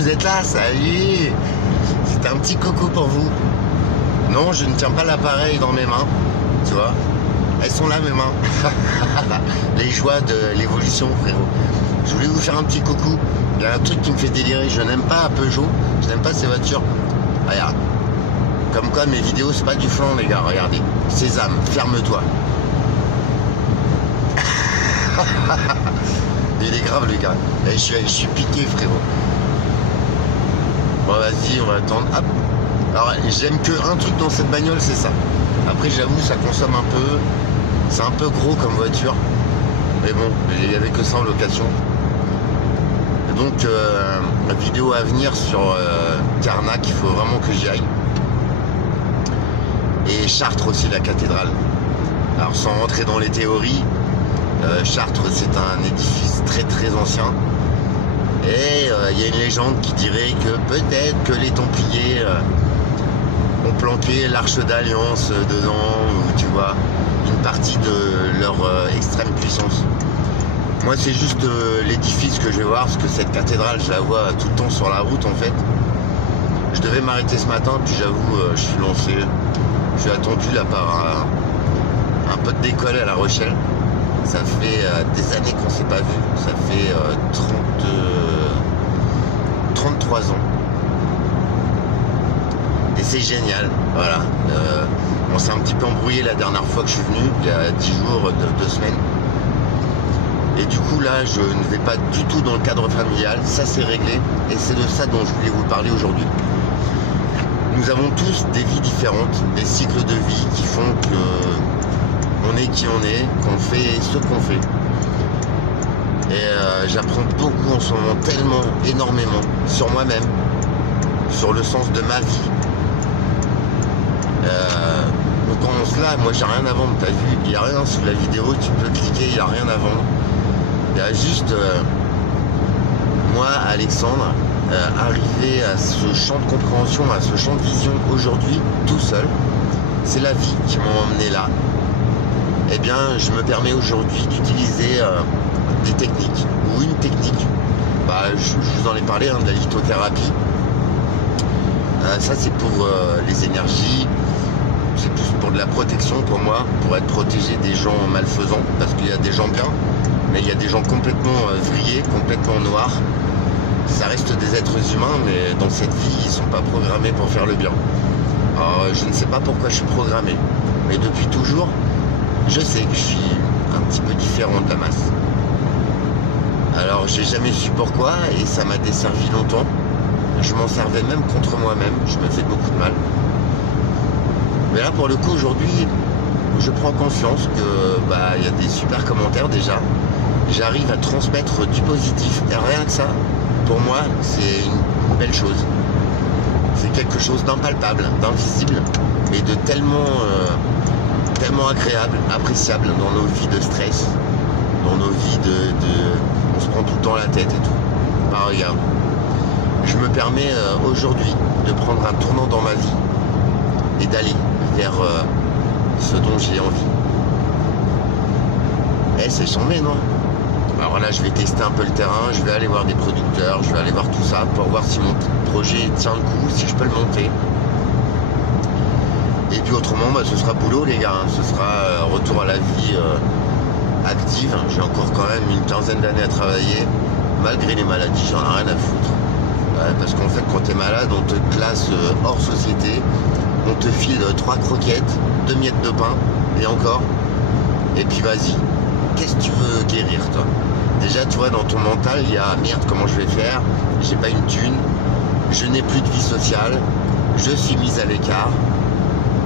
vous êtes là, salut. C'est un petit coucou pour vous. Non, je ne tiens pas l'appareil dans mes mains, tu vois. Elles sont là, mes mains. Les joies de l'évolution, frérot. Je voulais vous faire un petit coucou. Il y a un truc qui me fait délirer. Je n'aime pas Peugeot. Je n'aime pas ces voitures. Regarde. Comme quoi, mes vidéos, c'est pas du flan, les gars. Regardez. Sésame, ferme-toi. Il est grave, le gars. Et je suis piqué, frérot. Bon, vas-y, on va attendre. Hop. Alors, j'aime que un truc dans cette bagnole, c'est ça. Après, j'avoue, ça consomme un peu. C'est un peu gros comme voiture. Mais bon, il n'y avait que ça en location. Et donc, la vidéo à venir sur Carnac, il faut vraiment que j'y aille. Et Chartres aussi, la cathédrale. Alors, sans rentrer dans les théories, Chartres, c'est un édifice très très ancien. Et il y a une légende qui dirait que peut-être que les Templiers ont planqué l'arche d'alliance dedans, ou tu vois, une partie de leur extrême puissance. Moi, c'est juste l'édifice que je vais voir, parce que cette cathédrale, je la vois tout le temps sur la route, en fait. Je devais m'arrêter ce matin, puis j'avoue, je suis lancé. Je suis attendu là par un pote d'école à La Rochelle. Ça fait des années qu'on ne s'est pas vu. Ça fait 33 ans. Et c'est génial. Voilà. On s'est un petit peu embrouillé la dernière fois que je suis venu, il y a 10 jours, 2 semaines. Et du coup, là, je ne vais pas du tout dans le cadre familial. Ça, c'est réglé. Et c'est de ça dont je voulais vous parler aujourd'hui. Nous avons tous des vies différentes, des cycles de vie qui font que on est qui on est, qu'on fait ce qu'on fait. Et j'apprends beaucoup en ce moment, tellement, énormément, sur moi-même, sur le sens de ma vie. On commence là, moi j'ai rien à vendre, t'as vu, il n'y a rien sous la vidéo, tu peux cliquer, il n'y a rien à vendre. Il y a juste moi, Alexandre, arrivé à ce champ de compréhension, à ce champ de vision aujourd'hui, tout seul. C'est la vie qui m'a emmené là. Eh bien, je me permets aujourd'hui d'utiliser des techniques, ou une technique. Je vous en ai parlé, de la lithothérapie. Ça, c'est pour les énergies, c'est plus pour de la protection pour moi, pour être protégé des gens malfaisants, parce qu'il y a des gens bien, mais il y a des gens complètement vrillés, complètement noirs. Ça reste des êtres humains, mais dans cette vie, ils ne sont pas programmés pour faire le bien. Alors, je ne sais pas pourquoi je suis programmé, mais depuis toujours, je sais que je suis un petit peu différent de la masse. Alors j'ai jamais su pourquoi et ça m'a desservi longtemps. Je m'en servais même contre moi-même, je me fais beaucoup de mal. Mais là pour le coup aujourd'hui, je prends conscience que il y a des super commentaires déjà. J'arrive à transmettre du positif et rien que ça, pour moi, c'est une belle chose. C'est quelque chose d'impalpable, d'invisible, mais de tellement agréable, appréciable dans nos vies de stress, dans nos vies on se prend tout le temps la tête et tout. Regarde, je me permets aujourd'hui de prendre un tournant dans ma vie et d'aller vers ce dont j'ai envie. C'est chambé, non? Alors là, je vais tester un peu le terrain, je vais aller voir des producteurs, je vais aller voir tout ça pour voir si mon projet tient le coup, si je peux le monter. Et puis autrement, ce sera boulot, les gars. Ce sera retour à la vie active. J'ai encore quand même une quinzaine d'années à travailler. Malgré les maladies, j'en ai rien à foutre. Parce qu'en fait, quand t'es malade, on te classe hors société. On te file 3 croquettes, 2 miettes de pain, et encore. Et puis vas-y. Qu'est-ce que tu veux guérir, toi? Déjà, tu vois, dans ton mental, il y a merde, comment je vais faire? J'ai pas une thune. Je n'ai plus de vie sociale. Je suis mise à l'écart.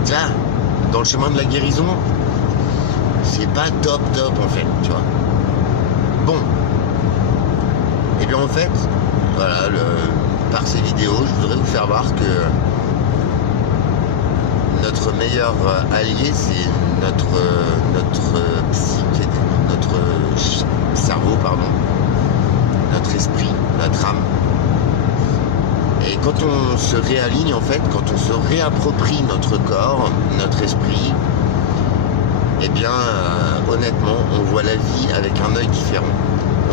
Tiens, dans le chemin de la guérison, c'est pas top en fait, tu vois. Bon. Et bien en fait, voilà, par ces vidéos, je voudrais vous faire voir que notre meilleur allié, c'est notre psyché, notre cerveau, notre esprit, notre âme. Et quand on se réaligne, en fait, quand on se réapproprie notre corps, notre esprit, eh bien, honnêtement, on voit la vie avec un œil différent.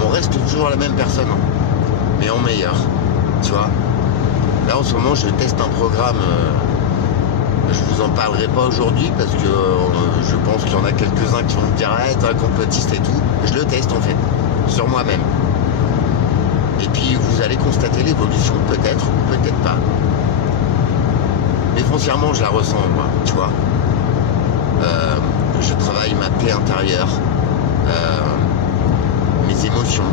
On reste toujours la même personne, mais en meilleur. tu vois. Là en ce moment je teste un programme, je vous en parlerai pas aujourd'hui parce que je pense qu'il y en a quelques-uns qui vont me dire ah, t'es un complotiste et tout. Je le teste en fait, sur moi-même. Et puis vous allez constater l'évolution, peut-être ou peut-être pas. Mais foncièrement je la ressens moi, tu vois. Je travaille ma paix intérieure, mes émotions.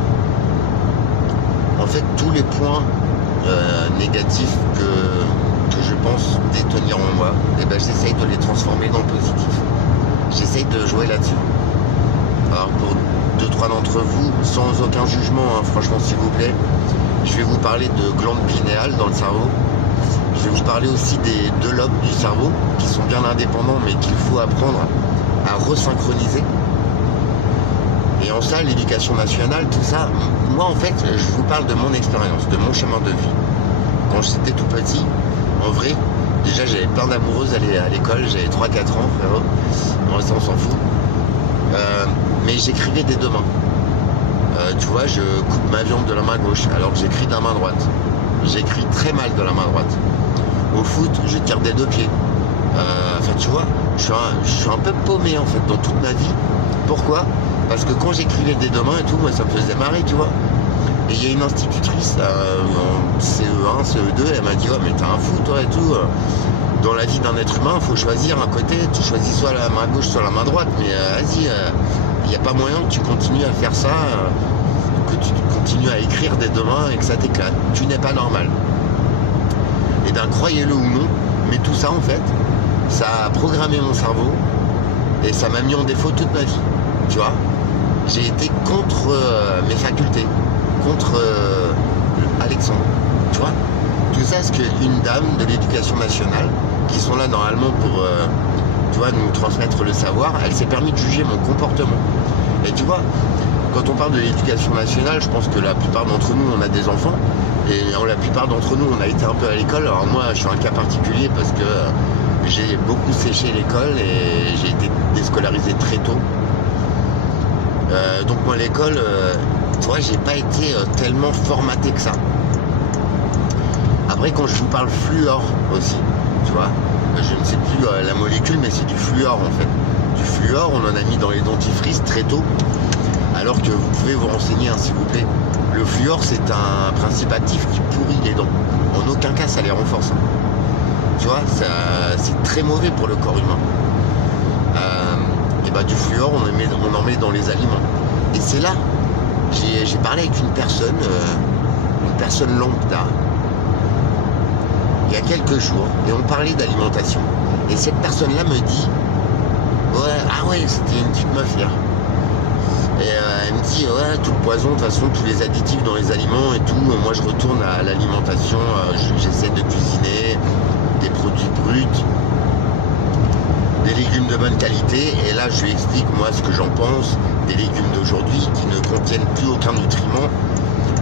En fait, tous les points négatifs que je pense détenir en moi, et ben, j'essaye de les transformer dans le positif. J'essaye de jouer là-dessus. Alors pour 2-3 d'entre vous, sans aucun jugement, hein, franchement s'il vous plaît, je vais vous parler de glandes pinéales dans le cerveau. Je vais vous parler aussi des 2 lobes du cerveau qui sont bien indépendants mais qu'il faut apprendre à resynchroniser. Et en ça, l'éducation nationale, tout ça, moi en fait, je vous parle de mon expérience, de mon chemin de vie. Quand j'étais tout petit, en vrai, déjà j'avais plein d'amoureuses à l'école, j'avais 3-4 ans, frérot, bon, ça on s'en fout. Mais j'écrivais des 2 mains. Tu vois, je coupe ma viande de la main gauche alors que j'écris de la main droite. J'écris très mal de la main droite. Au foot, je tire des 2 pieds. Enfin, tu vois, je suis un peu paumé en fait dans toute ma vie. Pourquoi ? Parce que quand j'écrivais des 2 mains et tout, moi ça me faisait marrer, tu vois. Et il y a une institutrice en CE1, CE2, elle m'a dit ouais mais t'es un fou toi et tout. Dans la vie d'un être humain, il faut choisir un côté, tu choisis soit la main gauche, soit la main droite, mais vas-y, il n'y a pas moyen que tu continues à faire ça, que tu continues à écrire des 2 mains et que ça t'éclate. Tu n'es pas normal. Et bien croyez-le ou non, mais tout ça en fait, ça a programmé mon cerveau et ça m'a mis en défaut toute ma vie, tu vois. J'ai été contre mes facultés, contre Alexandre, tu vois. Tout ça, c'est qu'une dame de l'éducation nationale, qui sont là normalement pour tu vois, nous transmettre le savoir, elle s'est permis de juger mon comportement. Et tu vois, quand on parle de l'éducation nationale, je pense que la plupart d'entre nous, on a des enfants, et la plupart d'entre nous, on a été un peu à l'école. Alors moi, je suis un cas particulier parce que j'ai beaucoup séché l'école et j'ai été déscolarisé très tôt. Donc moi, l'école, tu vois, j'ai pas été tellement formaté que ça. Après, quand je vous parle fluor aussi, tu vois, je ne sais plus la molécule, mais c'est du fluor en fait. Du fluor, on en a mis dans les dentifrices très tôt, alors que vous pouvez vous renseigner, hein, s'il vous plaît. Le fluor, c'est un principe actif qui pourrit les dents. En aucun cas, ça les renforce. Tu vois, c'est très mauvais pour le corps humain. Et bah, du fluor, on en met dans les aliments. Et c'est là, j'ai parlé avec une personne lambda, il y a quelques jours, et on parlait d'alimentation. Et cette personne-là me dit, ouais, c'était une petite meuf hier. Et elle me dit, ouais, tout le poison, de toute façon, tous les additifs dans les aliments et tout, moi je retourne à l'alimentation, j'essaie de cuisiner des produits bruts, des légumes de bonne qualité, et là je lui explique moi ce que j'en pense, des légumes d'aujourd'hui qui ne contiennent plus aucun nutriment,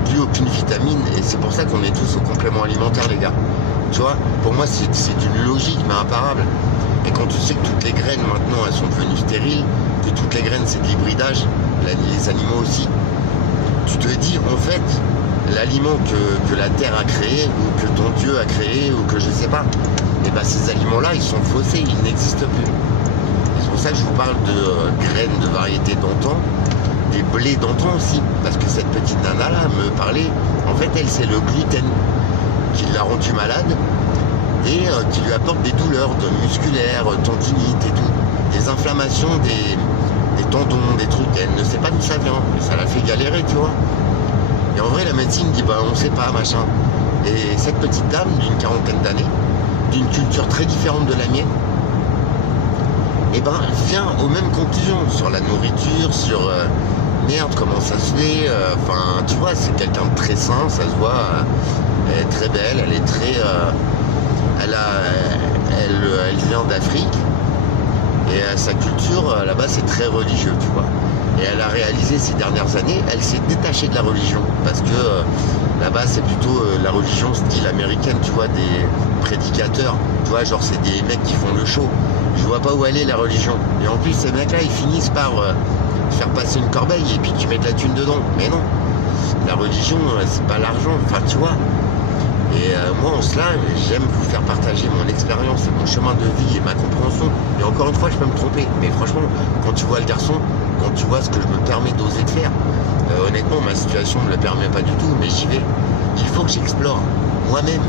plus aucune vitamine, et c'est pour ça qu'on est tous au complément alimentaire, les gars. Tu vois, pour moi c'est d'une logique mais imparable. Et quand tu sais que toutes les graines maintenant elles sont devenues stériles, que toutes les graines c'est de l'hybridage, les animaux aussi, tu te dis en fait l'aliment que la terre a créé ou que ton Dieu a créé ou que je sais pas, et ben ces aliments là ils sont faussés, ils n'existent plus. C'est pour ça que je vous parle de graines de variété d'antan, des blés d'antan aussi, parce que cette petite nana là me parlait, en fait elle c'est le gluten qui l'a rendu malade et qui lui apporte des douleurs musculaires, tendinites et tout, des inflammations, des tendons, des trucs, elle ne sait pas d'où ça vient, et ça la fait galérer, tu vois. Et en vrai la médecine dit bah on sait pas, machin. Et cette petite dame d'une 40aine d'années, d'une culture très différente de la mienne, et ben vient aux mêmes conclusions sur la nourriture, sur merde comment ça se fait, enfin tu vois, c'est quelqu'un de très sain, ça se voit, elle est très belle, elle est très elle vient d'Afrique et sa culture là-bas c'est très religieux, tu vois. Et elle a réalisé ces dernières années, elle s'est détachée de la religion parce que là-bas c'est plutôt la religion style américaine, tu vois, des prédicateurs, tu vois, genre c'est des mecs qui font le show. Je vois pas où elle est la religion. Et en plus ces mecs-là ils finissent par faire passer une corbeille et puis tu mets de la thune dedans. Mais non, la religion c'est pas l'argent, enfin tu vois. Et moi en cela, j'aime vous faire partager mon expérience et mon chemin de vie et ma compréhension. Et encore une fois, je peux me tromper. Mais franchement, quand tu vois le garçon, quand tu vois ce que je me permets d'oser de faire, honnêtement, ma situation ne me le permet pas du tout, mais j'y vais. Il faut que j'explore moi-même.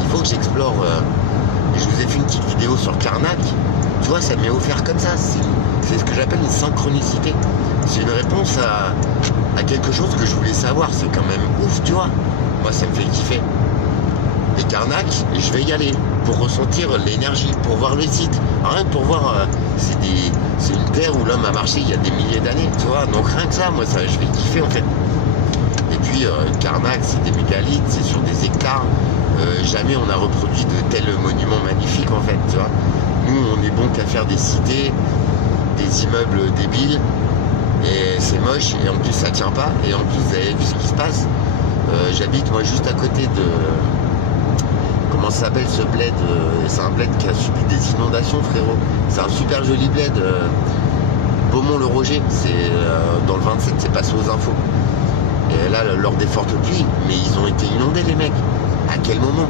Il faut que j'explore. Et je vous ai fait une petite vidéo sur Karnak. Tu vois, ça m'est offert comme ça. C'est ce que j'appelle une synchronicité. C'est une réponse à quelque chose que je voulais savoir. C'est quand même ouf, tu vois. Moi, ça me fait kiffer. Et Karnak, je vais y aller pour ressentir l'énergie, pour voir le site. Rien que pour voir, c'est une terre où l'homme a marché il y a des milliers d'années, tu vois. Donc rien que ça, moi, ça, je vais kiffer en fait. Et puis Karnak, c'est des mégalithes, c'est sur des hectares. Jamais on a reproduit de tels monuments magnifiques en fait, tu vois. Nous, on est bon qu'à faire des cités, des immeubles débiles. Et c'est moche, et en plus ça tient pas. Et en plus, vous avez vu ce qui se passe. J'habite moi juste à côté de... Comment ça s'appelle ce bled? C'est un bled qui a subi des inondations, frérot. C'est un super joli bled. Beaumont-le-Roger, c'est dans le 27, c'est passé aux infos. Et là, lors des fortes pluies, mais ils ont été inondés, les mecs. À quel moment?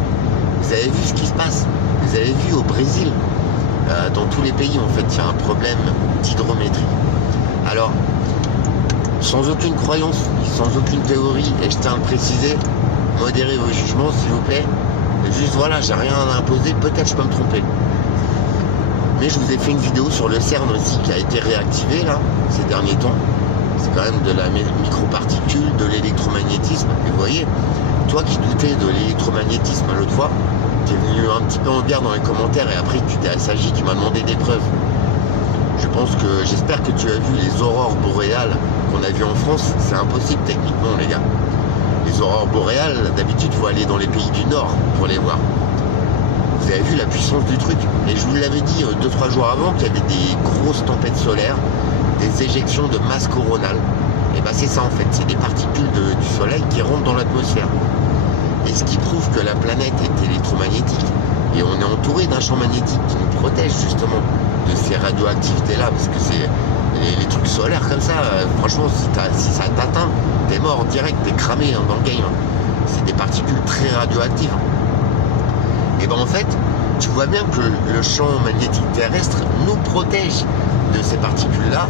Vous avez vu ce qui se passe? Vous avez vu au Brésil, dans tous les pays, en fait, il y a un problème d'hydrométrie. Alors, sans aucune croyance, sans aucune théorie, et je tiens à le préciser, modérez vos jugements, s'il vous plaît. Juste voilà, j'ai rien à imposer, peut-être je peux me tromper. Mais je vous ai fait une vidéo sur le CERN aussi qui a été réactivé là, ces derniers temps. C'est quand même de la microparticule, de l'électromagnétisme. Et vous voyez, toi qui doutais de l'électromagnétisme l'autre fois, tu es venu un petit peu en guerre dans les commentaires et après tu t'es assagi, tu m'as demandé des preuves. J'espère que tu as vu les aurores boréales qu'on a vues en France. C'est impossible techniquement, les gars. Les aurores boréales, d'habitude, il faut aller dans les pays du Nord pour les voir. Vous avez vu la puissance du truc. Et je vous l'avais dit 2-3 jours avant qu'il y avait des grosses tempêtes solaires, des éjections de masse coronale. Et bien c'est ça en fait, c'est des particules du soleil qui rentrent dans l'atmosphère. Et ce qui prouve que la planète est électromagnétique. Et on est entouré d'un champ magnétique qui nous protège justement de ces radioactivités-là, parce que c'est les trucs solaires comme ça, franchement, si ça t'atteint, t'es mort direct, t'es cramé dans le game. C'est des particules très radioactives. Et ben en fait, tu vois bien que le champ magnétique terrestre nous protège de ces particules-là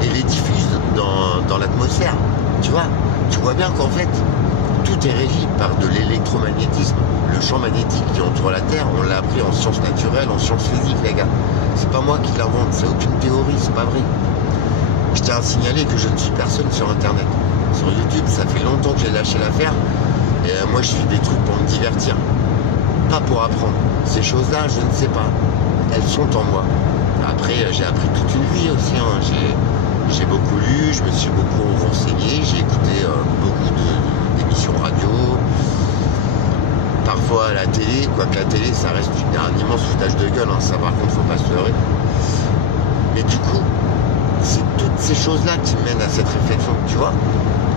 et les diffuse dans l'atmosphère. Tu vois bien qu'en fait, tout est régi par de l'électromagnétisme. Le champ magnétique qui entoure la Terre, on l'a appris en sciences naturelles, en sciences physiques, les gars. C'est pas moi qui l'invente, c'est aucune théorie, c'est pas vrai. Je tiens à signaler que je ne suis personne sur Internet. Sur YouTube, ça fait longtemps que j'ai lâché l'affaire. Et moi, je fais des trucs pour me divertir. Pas pour apprendre. Ces choses-là, je ne sais pas. Elles sont en moi. Après, j'ai appris toute une vie aussi. Hein. J'ai beaucoup lu, je me suis beaucoup renseigné, j'ai écouté beaucoup d'émissions radio. Parfois à la télé, quoique la télé, ça reste un immense foutage de gueule. Hein. Ça, par contre, faut pas se leurrer. Mais du coup, c'est toutes ces choses-là qui mènent à cette réflexion, tu vois.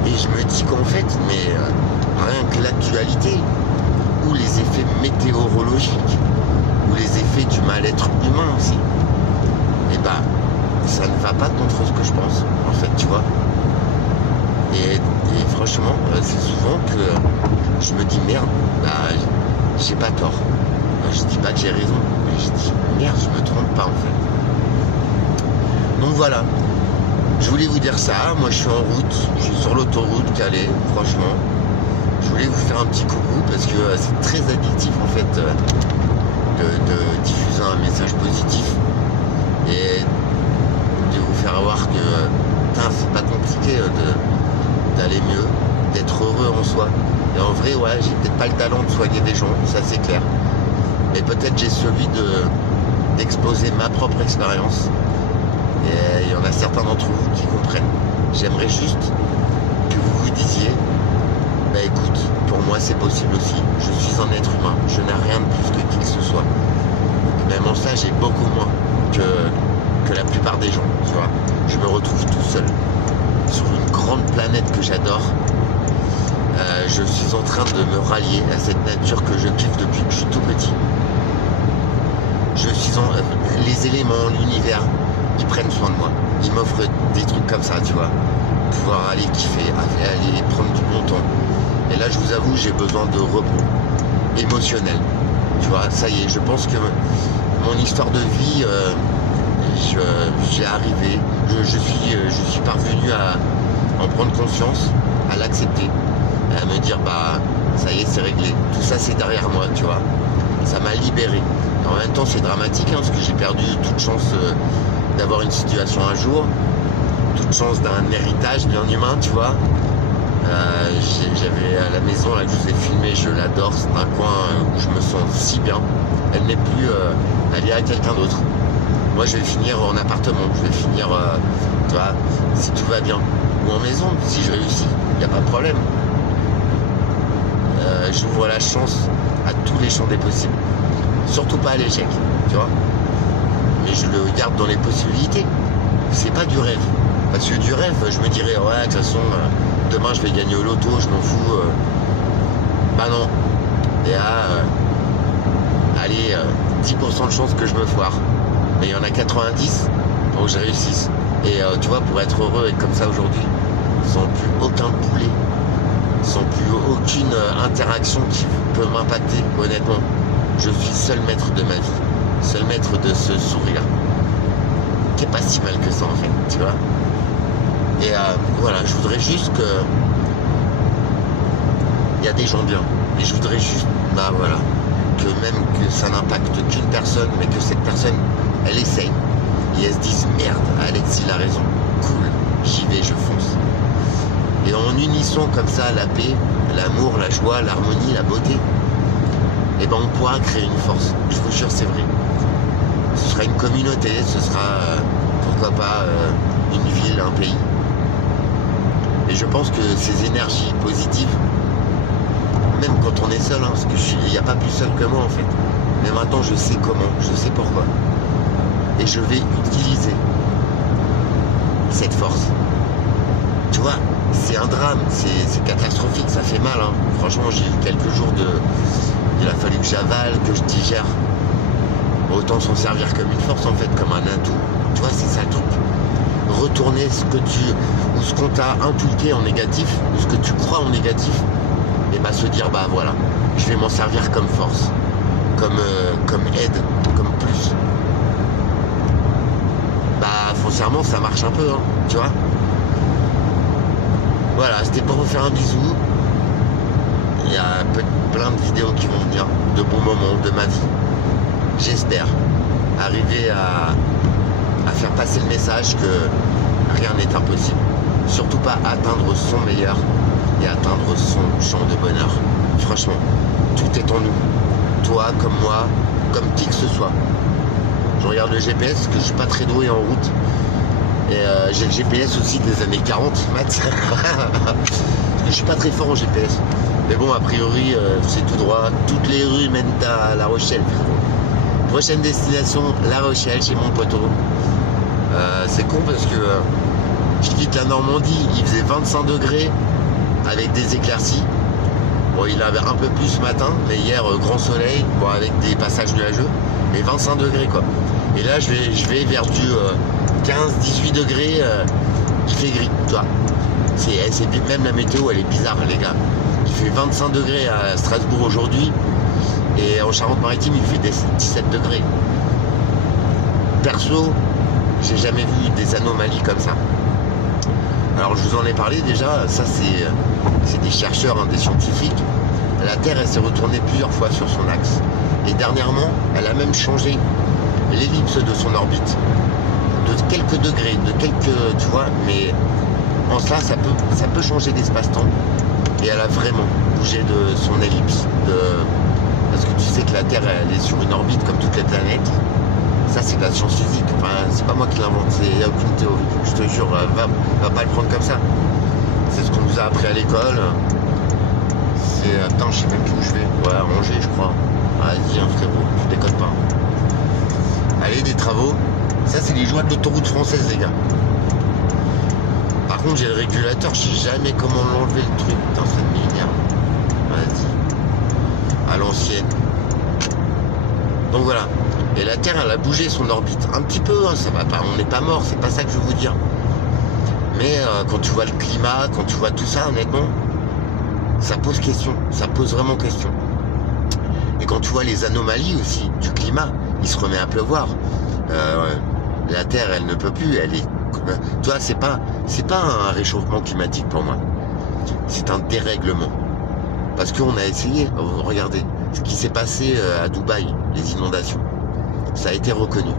Et je me dis qu'en fait, mais rien que l'actualité, ou les effets météorologiques, ou les effets du mal-être humain aussi, et bah, ça ne va pas contre ce que je pense, en fait, tu vois. Et franchement, c'est souvent que je me dis, merde, bah, j'ai pas tort. Je dis pas que j'ai raison, mais je dis, merde, je me trompe pas, en fait. Donc voilà, je voulais vous dire ça, moi je suis en route, je suis sur l'autoroute Calais, franchement. Je voulais vous faire un petit coucou parce que c'est très addictif en fait de diffuser un message positif et de vous faire voir que c'est pas compliqué d'aller mieux, d'être heureux en soi. Et en vrai, ouais, j'ai peut-être pas le talent de soigner des gens, ça c'est clair. Mais peut-être j'ai celui d'exposer ma propre expérience. Et il y en a certains d'entre vous qui comprennent. J'aimerais juste que vous vous disiez, bah écoute, pour moi c'est possible aussi. Je suis un être humain, je n'ai rien de plus que qui que ce soit. Et même en ça, j'ai beaucoup moins que la plupart des gens, tu vois. Je me retrouve tout seul sur une grande planète que j'adore. Je suis en train de me rallier à cette nature que je kiffe depuis que je suis tout petit. Les éléments, l'univers, ils prennent soin de moi. Ils m'offrent des trucs comme ça, tu vois. Pouvoir aller kiffer, aller prendre du bon temps. Et là, je vous avoue, j'ai besoin de repos. émotionnel. Tu vois, ça y est, je pense que mon histoire de vie, j'ai arrivé, je suis parvenu à en prendre conscience, à l'accepter, à me dire bah ça y est, c'est réglé, tout ça c'est derrière moi, tu vois. Ça m'a libéré. Et en même temps c'est dramatique parce que j'ai perdu toute chance d'avoir une situation un jour, toute chance d'un héritage bien humain, tu vois. J'avais à la maison là que je vous ai filmé, je l'adore, c'est un coin où je me sens si bien. Elle n'est plus, elle est à quelqu'un d'autre. Moi je vais finir en appartement, je vais finir, tu vois, si tout va bien. Ou en maison, si je réussis, il n'y a pas de problème. J'ouvre la chance à tous les champs des possibles. Surtout pas à l'échec, tu vois. Mais je le garde dans les possibilités. C'est pas du rêve. Parce que du rêve, je me dirais, ouais, de toute façon, demain je vais gagner au loto, je m'en fous. Bah non. Et allez, 10% de chance que je me foire. Mais il y en a 90 pour que je réussisse. Et tu vois, pour être heureux et comme ça aujourd'hui, sans plus aucun boulet, sans plus aucune interaction qui peut m'impacter, honnêtement, je suis seul maître de ma vie, seul maître de ce sourire, qui est pas si mal que ça en fait, tu vois. Et voilà, je voudrais juste que il y a des gens bien, et je voudrais juste, bah voilà, que même que ça n'impacte qu'une personne, mais que cette personne, elle essaye, et elle se dise merde, Alex il a raison, cool, j'y vais, je fonce. Et en unissant comme ça la paix, l'amour, la joie, l'harmonie, la beauté, et ben on pourra créer une force. Je vous jure, c'est vrai. Ce sera une communauté, ce sera pourquoi pas une ville, un pays. Et je pense que ces énergies positives, même quand on est seul, hein, parce que il n'y a pas plus seul que moi en fait. Mais maintenant je sais comment, je sais pourquoi. Et je vais utiliser cette force. Tu vois, c'est un drame, c'est catastrophique, ça fait mal. Hein. Franchement, j'ai eu quelques jours de... Il a fallu que j'avale, que je digère. Autant s'en servir comme une force en fait, comme un atout. Tu vois, c'est ça le truc. Retourner ce que tu... ou ce qu'on t'a inculqué en négatif, ou ce que tu crois en négatif, et bah se dire, bah voilà, je vais m'en servir comme force, comme aide, comme plus. Bah foncièrement, ça marche un peu, hein, tu vois. Voilà, c'était pour vous faire un bisou. Il y a plein de vidéos qui vont venir, de bons moments de ma vie. J'espère arriver à faire passer le message que rien n'est impossible. Surtout pas atteindre son meilleur et atteindre son champ de bonheur. Franchement, tout est en nous. Toi, comme moi, comme qui que ce soit. Je regarde le GPS, parce que je suis pas très doué en route. Et j'ai le GPS aussi des années 40, maths. Je suis pas très fort en GPS. Mais bon, a priori, c'est tout droit. Toutes les rues mènent à La Rochelle. Prochaine destination, La Rochelle, chez mon poteau. C'est con parce que je quitte la Normandie, il faisait 25 degrés avec des éclaircies. Bon, il avait un peu plus ce matin, mais hier, grand soleil, bon, avec des passages nuageux, mais 25 degrés quoi. Et là, je vais vers du 15-18 degrés, il fait gris, tu vois. Même la météo, elle est bizarre, les gars. Il fait 25 degrés à Strasbourg aujourd'hui, et en Charente-Maritime, il fait 17 degrés. Perso, j'ai jamais vu des anomalies comme ça. Alors, je vous en ai parlé déjà, ça c'est des chercheurs, hein, des scientifiques. La Terre, elle s'est retournée plusieurs fois sur son axe. Et dernièrement, elle a même changé l'ellipse de son orbite. De quelques degrés, tu vois, mais en cela, ça peut changer d'espace-temps. Et elle a vraiment bougé de son ellipse. Parce que tu sais que la Terre, elle est sur une orbite comme toutes les planètes. Ça, c'est de la science physique. Enfin, c'est pas moi qui l'invente, il n'y a aucune théorie. Je te jure, va pas le prendre comme ça. C'est ce qu'on nous a appris à l'école. Attends, je sais même plus où je vais. Ouais, à Angers, je crois. Vas-y, hein, frérot, je déconne pas. Allez, des travaux. Ça, c'est les joies de l'autoroute française, les gars. Par contre, j'ai le régulateur, je sais jamais comment l'enlever, le truc. Putain, ça m'énerve. Vas-y. À l'ancienne. Donc voilà. Et la Terre, elle a bougé son orbite. Un petit peu, hein, ça va pas. On n'est pas mort, c'est pas ça que je veux vous dire. Mais quand tu vois le climat, quand tu vois tout ça, honnêtement, ça pose question. Ça pose vraiment question. Et quand tu vois les anomalies aussi du climat, il se remet à pleuvoir. La Terre, elle ne peut plus, elle est... Tu vois, c'est pas un réchauffement climatique pour moi. C'est un dérèglement. Parce qu'on a essayé, regardez, ce qui s'est passé à Dubaï, les inondations, ça a été reconnu.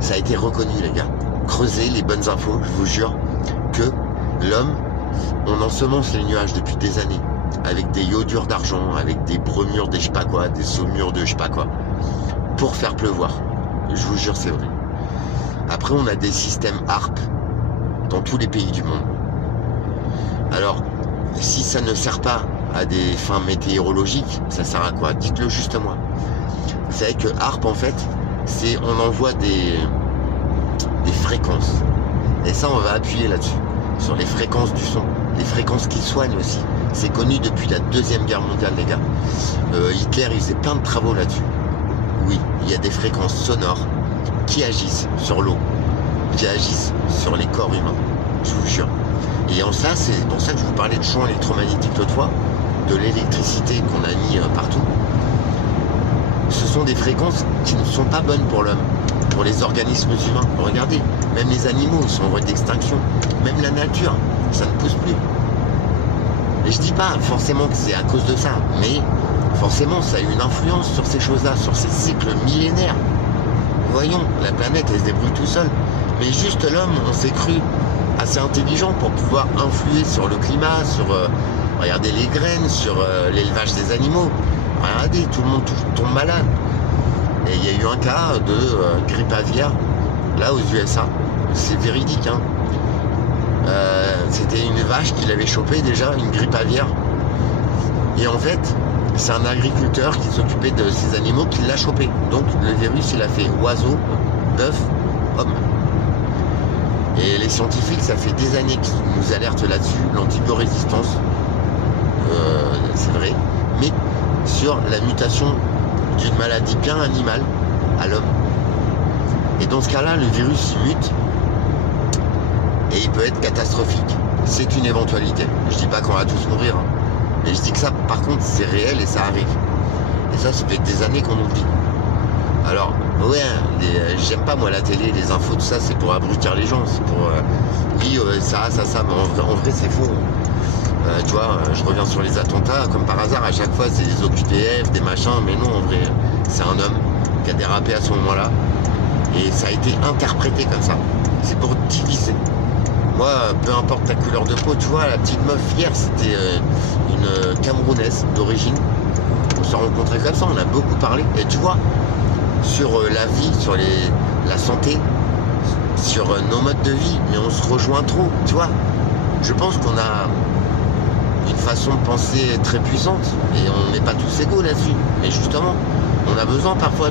Ça a été reconnu, les gars. Creusez les bonnes infos, je vous jure, que l'homme, on ensemence les nuages depuis des années, avec des iodures d'argent, avec des bromures de je sais pas quoi, des saumures de je sais pas quoi, pour faire pleuvoir. Je vous jure, c'est vrai. Après, on a des systèmes HARP dans tous les pays du monde. Alors, si ça ne sert pas à des fins météorologiques, ça sert à quoi? Dites-le juste moi. Vous savez que HARP, en fait, c'est on envoie des fréquences. Et ça, on va appuyer là-dessus, sur les fréquences du son, les fréquences qui soignent aussi. C'est connu depuis la Deuxième Guerre mondiale, les gars. Hitler, il faisait plein de travaux là-dessus. Oui, il y a des fréquences sonores qui agissent sur l'eau, qui agissent sur les corps humains, je vous jure. Et en ça, c'est pour ça que je vous parlais de champ électromagnétique l'autre fois, de l'électricité qu'on a mis partout. Ce sont des fréquences qui ne sont pas bonnes pour l'homme, pour les organismes humains. Regardez, même les animaux sont en voie d'extinction, même la nature, ça ne pousse plus. Et je dis pas forcément que c'est à cause de ça, mais forcément ça a une influence sur ces choses-là, sur ces cycles millénaires. Voyons, la planète elle se débrouille tout seul, mais juste l'homme, on s'est cru assez intelligent pour pouvoir influer sur le climat, sur regardez les graines, sur l'élevage des animaux. Regardez, tout le monde tombe malade. Et il y a eu un cas de grippe aviaire là aux USA. C'est véridique, hein. C'était une vache qui l'avait chopé déjà, une grippe aviaire. Et en fait, c'est un agriculteur qui s'occupait de ces animaux qui l'a chopé. Donc le virus, il a fait oiseau, bœuf, homme. Et les scientifiques, ça fait des années qu'ils nous alertent là-dessus, l'antibiorésistance, c'est vrai, mais sur la mutation d'une maladie bien animale à l'homme. Et dans ce cas-là, le virus mute et il peut être catastrophique. C'est une éventualité. Je dis pas qu'on va tous mourir, hein. Mais je dis que ça, par contre, c'est réel et ça arrive. Et ça fait des années qu'on nous le dit. Alors, ouais, j'aime pas moi la télé, les infos, tout ça, c'est pour abrutir les gens. C'est pour oui, ça, mais en vrai c'est faux. Tu vois, je reviens sur les attentats, comme par hasard, à chaque fois c'est des OQTF, des machins, mais non, en vrai, c'est un homme qui a dérapé à ce moment-là. Et ça a été interprété comme ça. C'est pour diviser. Moi, peu importe ta couleur de peau, tu vois, la petite meuf hier, c'était une Camerounaise d'origine. On s'est rencontrés comme ça, on a beaucoup parlé. Et tu vois, sur la vie, sur la santé, sur nos modes de vie, mais on se rejoint trop, tu vois. Je pense qu'on a une façon de penser très puissante et on n'est pas tous égaux là-dessus. Mais justement, on a besoin parfois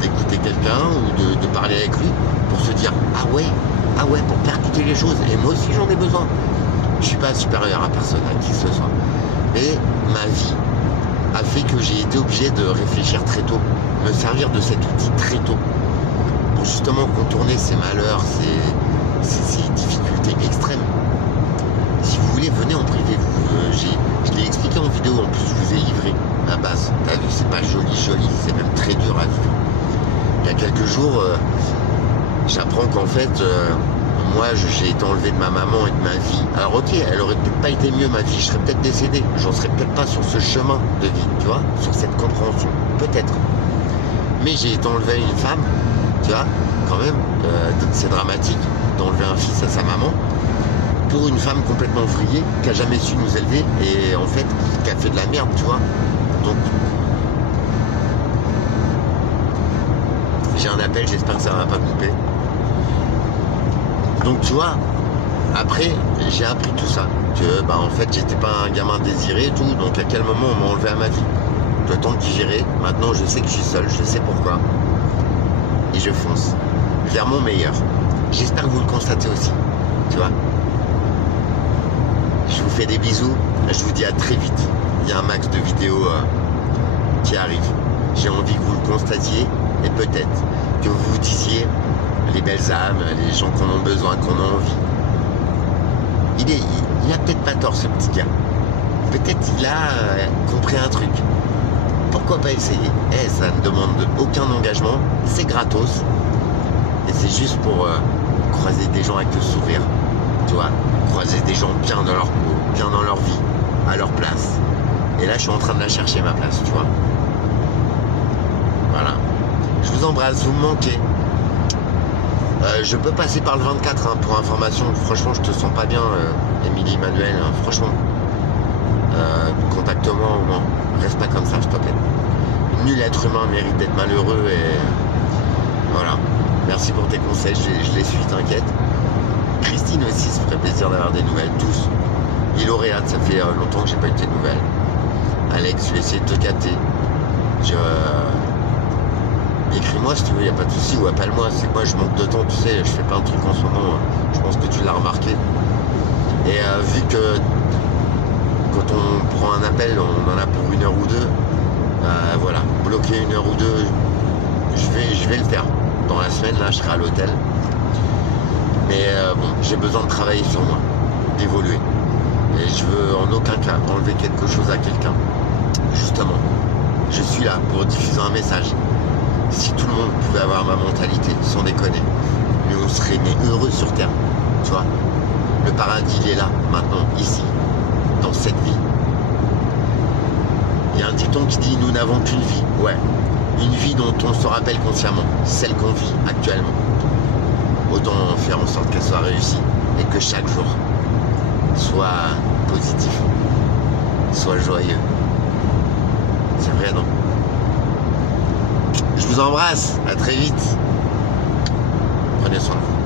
d'écouter quelqu'un ou de parler avec lui pour se dire ah ouais, pour percuter les choses. Et moi aussi j'en ai besoin. Je suis pas supérieur à personne, à qui que ce soit. Mais ma vie a fait que j'ai été obligé de réfléchir très tôt, me servir de cet outil très tôt, pour justement contourner ces malheurs, ces difficultés extrêmes. Si vous voulez, venez en privé. Je l'ai expliqué en vidéo, en plus je vous ai livré la base. T'as vu, c'est pas joli, c'est même très dur à vivre. Il y a quelques jours, j'apprends qu'en fait, moi j'ai été enlevé de ma maman et de ma vie. Alors ok, elle aurait peut-être pas été mieux ma vie, je serais peut-être décédé, j'en serais peut-être pas sur ce chemin de vie, tu vois, sur cette compréhension, peut-être. Mais j'ai été enlevé à une femme, tu vois, quand même, c'est dramatique d'enlever un fils à sa maman, pour une femme complètement vrillée, qui a jamais su nous élever, et en fait, qui a fait de la merde, tu vois. Donc, j'ai un appel, j'espère que ça va pas couper. Donc tu vois, après j'ai appris tout ça, que bah en fait j'étais pas un gamin désiré et tout, donc à quel moment on m'a enlevé à ma vie. Le temps de digérer, maintenant je sais que je suis seul, je sais pourquoi. Et je fonce vers mon meilleur. J'espère que vous le constatez aussi, tu vois. Je vous fais des bisous, je vous dis à très vite. Il y a un max de vidéos qui arrivent. J'ai envie que vous le constatiez et peut-être que vous vous disiez les belles âmes, les gens qu'on a besoin, qu'on a envie. Il a peut-être pas tort ce petit gars. Peut-être il a compris un truc. pourquoi pas essayer? Ça ne demande aucun engagement, c'est gratos. Et c'est juste pour croiser des gens avec le sourire. Tu vois, croiser des gens bien dans leur peau, bien dans leur vie, à leur place. Et là, je suis en train de la chercher, ma place, tu vois. Voilà. Je vous embrasse, vous me manquez. Je peux passer par le 24 hein, pour information. Franchement, je te sens pas bien, Émilie Manuel. Hein, franchement, contacte-moi au moins. Reste pas comme ça, s'il te plaît. Nul être humain mérite d'être malheureux et voilà. Merci pour tes conseils, je les suis, t'inquiète. Christine aussi, ça ferait plaisir d'avoir des nouvelles, tous. Et lauréate, ça fait longtemps que j'ai pas eu tes nouvelles. Alex, je vais essayer de te capter. Écris-moi si tu veux, il n'y a pas de souci, ou appelle-moi. C'est que moi, je manque de temps, tu sais, je fais plein de trucs en ce moment. Je pense que tu l'as remarqué. Et vu que quand on prend un appel, on en a pour 1 heure ou 2, voilà, bloquer 1 heure ou 2, je vais le faire. Dans la semaine, là, je serai à l'hôtel. Mais bon, j'ai besoin de travailler sur moi, d'évoluer. Et je veux en aucun cas enlever quelque chose à quelqu'un. Justement, je suis là pour diffuser un message. Si tout le monde pouvait avoir ma mentalité, sans déconner, mais on serait heureux sur Terre. Tu vois, le paradis, il est là, maintenant, ici, dans cette vie. Il y a un dicton qui dit « Nous n'avons qu'une vie ». Ouais, une vie dont on se rappelle consciemment, celle qu'on vit actuellement. Autant faire en sorte qu'elle soit réussie et que chaque jour soit positif, soit joyeux. C'est vrai, non? Je vous embrasse, à très vite. Prenez soin de vous.